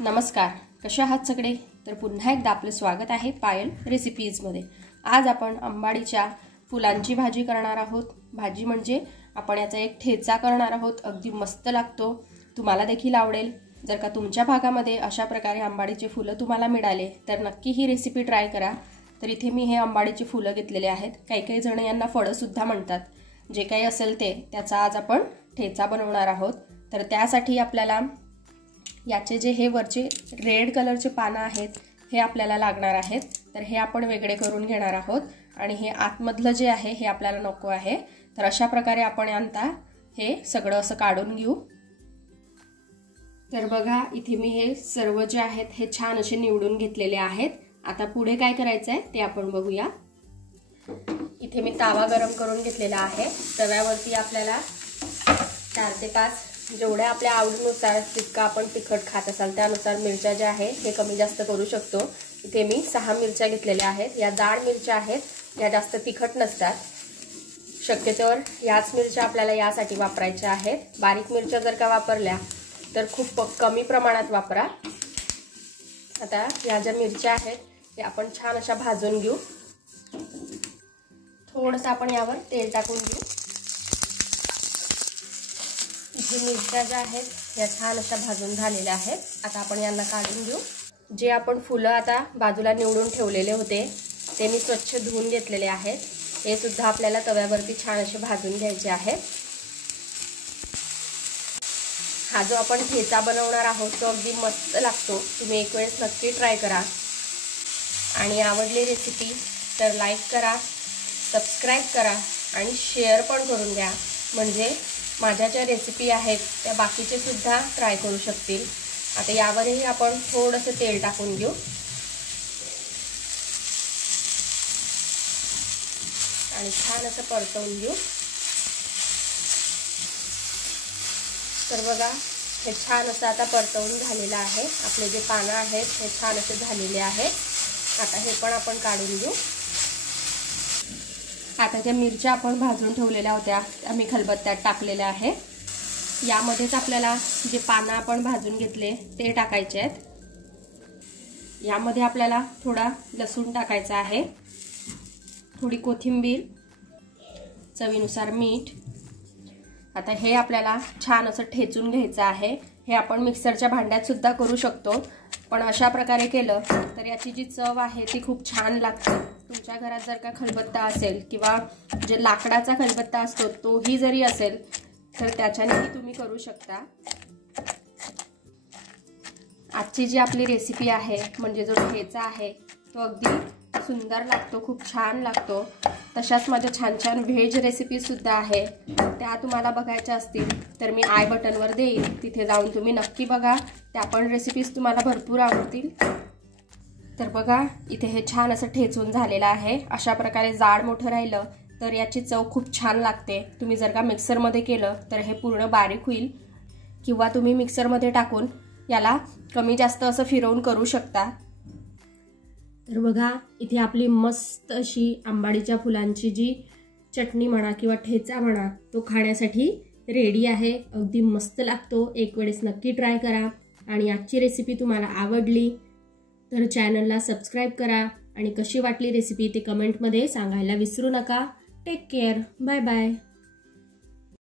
नमस्कार, कशा आहात सगळे? तर पुन्हा एकदा आपले स्वागत आहे पायल रेसिपीजमध्ये। आज आपण आंबाडीच्या फुलांची भाजी करणार आहोत। भाजी म्हणजे आपण याचा एक ठेचा करणार आहोत। अगदी मस्त लागतो, तुम्हाला देखील आवडेल। जर का तुमच्या भागामध्ये अशा प्रकारे आंबाडीचे फुलं तुम्हाला मिळाले तर नक्की ही रेसिपी ट्राय करा। तर इथे मी हे आंबाडीचे फुलं घेतलेले आहेत। काही जण यांना फळं सुद्धा म्हणतात। जे काही असेल ते त्याचा आज आपण ठेचा बनवणार आहोत। तर त्यासाठी आपल्याला याचे जे हे वरचे रेड कलरचे पानं आहेत हे आपल्याला लागणार आहेत। तर हे आपण वेगळे करून घेणार आहोत आणि हे आतमधलं जे आहे हे आपल्याला नको आहे। तर अशा प्रकारे आपण आता हे सगळं असं काढून घेऊ। तर बघा, इथे मी हे सर्व जे आहेत हे छान असे निवडून घेतलेले आहेत। आता पुढे काय करायचं आहे ते आपण बघूया। इथे मी तावा गरम करून घेतलेला आहे। तव्यावरती आपल्याला 4 ते 5 जेवढ्या आपल्या आवडीनुसार जितका आपण तिखट खात असाल त्यानुसार मिरच्या ज्या आहेत हे कमी जास्त करू शकतो। इथे मी 6 मिरच्या घेतलेल्या आहेत। या जाड मिरच्या आहेत, या जास्त तिखट नसतात। शक्यतोवर याच मिरच्या आपल्याला यासाठी वापरायच्या आहेत। बारीक मिरच्या जर का वापरल्या तर खूप कमी प्रमाणात वापरा। आता या ज्या मिरच्या आहेत ते आपण छान अशा भाजून घेऊ। थोडंसं आपण यावर तेल टाकून घेऊ। इथे मिरच्या ज्या आहेत या छान अशा भाजून झालेल्या आहेत। आता आपण यांना काढून घेऊ। जे आपण फुलं आता बाजूला निवडून ठेवलेले होते ते मी स्वच्छ धुवून घेतलेले आहेत। हे सुद्धा आपल्याला तव्यावरती छान असे भाजून घ्यायचे आहेत। हा जो आपण ठेचा बनवणार आहोत तो अगदी मस्त लागतो। तुम्ही एक वेळेस नक्की ट्राय करा आणि आवडली रेसिपी तर लाईक करा, सबस्क्राइब करा आणि शेअर पण करून द्या, म्हणजे माझ्या ज्या रेसिपी आहेत त्या बाकीचे सुद्धा ट्राय करू शकतील। आता यावरही आपण थोडंसं तेल टाकून घेऊ आणि छान असं परतवून घेऊ। तर बघा, हे छान असं आता परतवून झालेलं आहे। आपले जे पानं आहेत हे छान असे झालेले आहेत। आता हे पण आपण काढून घेऊ। आता ज्या मिरच्या आपण भाजून ठेवलेल्या होत्या त्या मी खलबत्त्यात टाकलेल्या आहे। यामध्येच आपल्याला जे पानं आपण भाजून घेतले ते टाकायचे आहेत। यामध्ये आपल्याला थोडा लसूण टाकायचा आहे, थोडी कोथिंबीर, चवीनुसार मीठ। आता हे आपल्याला छान असं ठेचून घ्यायचं आहे। हे आपण मिक्सरच्या भांड्यात सुद्धा करू शकतो, पण अशा प्रकारे केलं तर याची जी चव आहे ती खूप छान लागते। तुमच्या घरात जर का खलबत्ता असेल किंवा जे लाकडाचा खलबत्ता असतो तोही जरी असेल तर त्याच्यानेही तुम्ही करू शकता। आजची जी आपली रेसिपी आहे म्हणजे जो ठेचा आहे तो अगदी सुंदर लागतो, खूप छान लागतो। तशाच माझ्या छान छान व्हेज रेसिपी सुद्धा आहे, त्या तुम्हाला बघायच्या असतील तर मी आय बटनवर देईन, तिथे जाऊन तुम्ही नक्की बघा। त्या पण रेसिपीज तुम्हाला भरपूर आवडतील। तर बघा, इथे हे छान असं ठेचून झालेलं आहे। अशा प्रकारे जाड मोठं राहिलं तर याची चव खूप छान लागते। तुम्ही जर का मिक्सरमध्ये केलं तर हे पूर्ण बारीक होईल, किंवा तुम्ही मिक्सरमध्ये टाकून याला कमी जास्त असं फिरवून करू शकता। तर बघा, इथे आपली मस्त अशी आंबाडीच्या फुलांची जी चटणी म्हणा किंवा ठेचा म्हणा तो खाण्यासाठी रेडी आहे। अगदी मस्त लागतो, एक वेळेस नक्की ट्राय करा। आणि आजची रेसिपी तुम्हाला आवडली तर चॅनलला सबस्क्राइब करा आणि कशी वाटली रेसिपी ते कमेंटमध्ये सांगायला विसरू नका। Take care, bye bye.